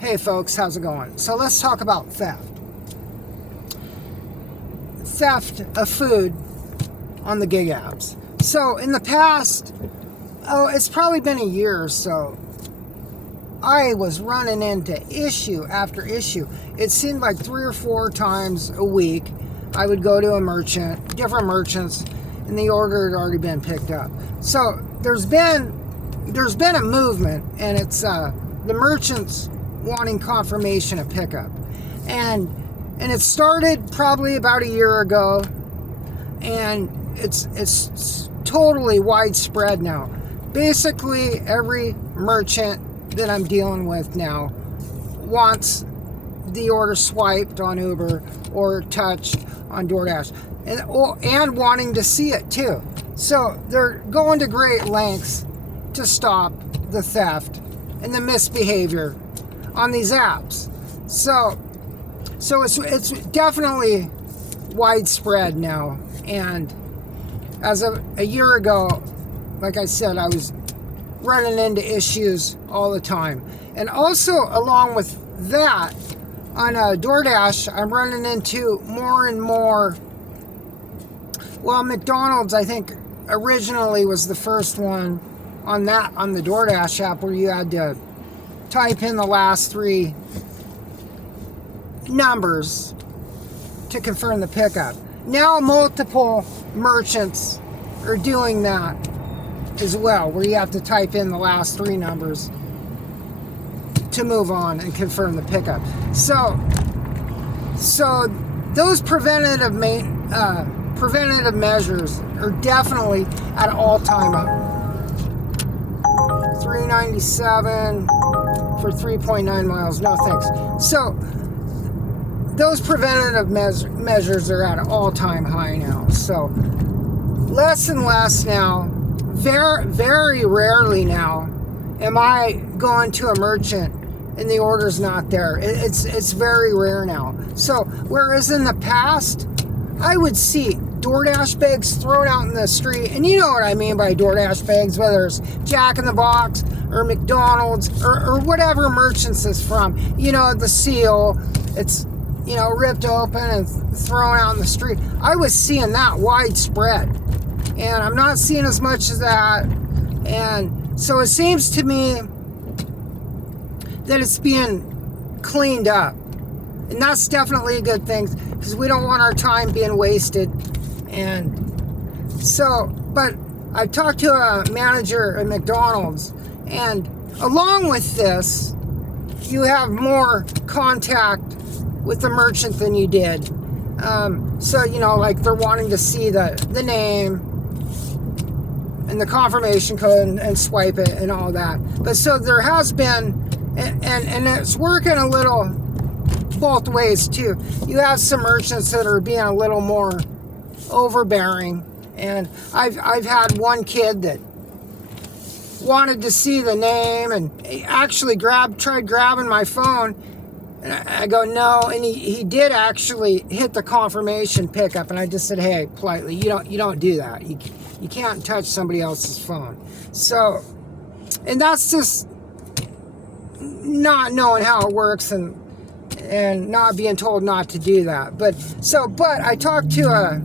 Hey folks, how's it going? So let's talk about theft. Theft of food on the gig apps. So in the past, it's probably been a year or so, I was running into issue after issue. It seemed like 3 or 4 times a week I would go to a merchant, different merchants, and the order had already been picked up. So there's been a movement, and it's the merchants wanting confirmation of pickup, and it started probably about a year ago, and it's totally widespread now. Basically every merchant that I'm dealing with now wants the order swiped on Uber or touched on DoorDash, and wanting to see it too. So they're going to great lengths to stop the theft and the misbehavior on these apps. So it's definitely widespread now. And as of a year ago, like I said, I was running into issues all the time. And also along with that, on DoorDash, I'm running into more and more. Well, McDonald's, I think, originally was the first one on the DoorDash app where you had to type in the last 3 numbers to confirm the pickup. Now multiple merchants are doing that as well, where you have to type in the last 3 numbers to move on and confirm the pickup. So those preventative measures are definitely at all-time up. $3.97 for 3.9 miles. No thanks. So those preventative measures are at an all-time high now. So less and less now. Very, very rarely now am I going to a merchant and the order's not there. It's very rare now. So whereas in the past, I would see DoorDash bags thrown out in the street, and you know what I mean by DoorDash bags, whether it's Jack in the Box or McDonald's or whatever merchants it's from. You know, the seal, it's, you know, ripped open and thrown out in the street. I was seeing that widespread, and I'm not seeing as much as that. And so it seems to me that it's being cleaned up, and that's definitely a good thing, because we don't want our time being wasted. And so, but I talked to a manager at McDonald's, and along with this, you have more contact with the merchant than you did. So, you know, like they're wanting to see the name and the confirmation code and swipe it and all that. But so there has been, and it's working a little both ways too. You have some merchants that are being a little more overbearing, and I've had one kid that wanted to see the name and actually tried grabbing my phone, and I go no, and he did actually hit the confirmation pickup, and I just said, hey, politely, you don't do that. You can't touch somebody else's phone. So, and that's just not knowing how it works and not being told not to do that. But I talked to a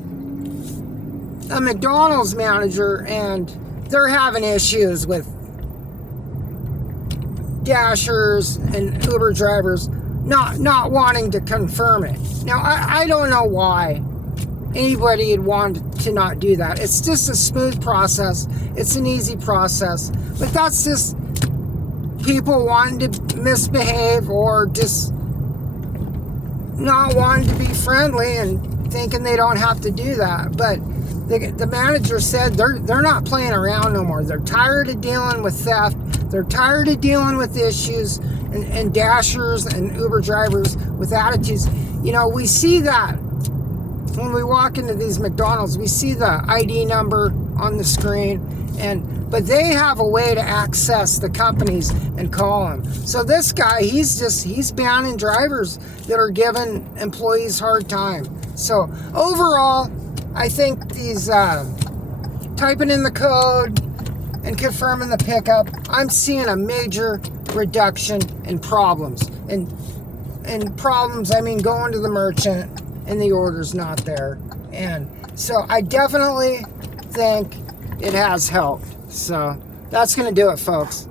McDonald's manager, and they're having issues with Dashers and Uber drivers not wanting to confirm it. Now, I don't know why anybody would want to not do that. It's just a smooth process. It's an easy process. But that's just people wanting to misbehave, or just not wanting to be friendly and thinking they don't have to do that. But the manager said they're not playing around no more. They're tired of dealing with theft. They're tired of dealing with issues and Dashers and Uber drivers with attitudes. You know, we see that when we walk into these McDonald's. We see the ID number on the screen, but they have a way to access the companies and call them. So this guy, he's banning drivers that are giving employees hard time. So overall, I think these typing in the code and confirming the pickup, I'm seeing a major reduction in problems. and problems. I mean, going to the merchant and the order's not there. And so I definitely think it has helped. So that's going to do it, folks.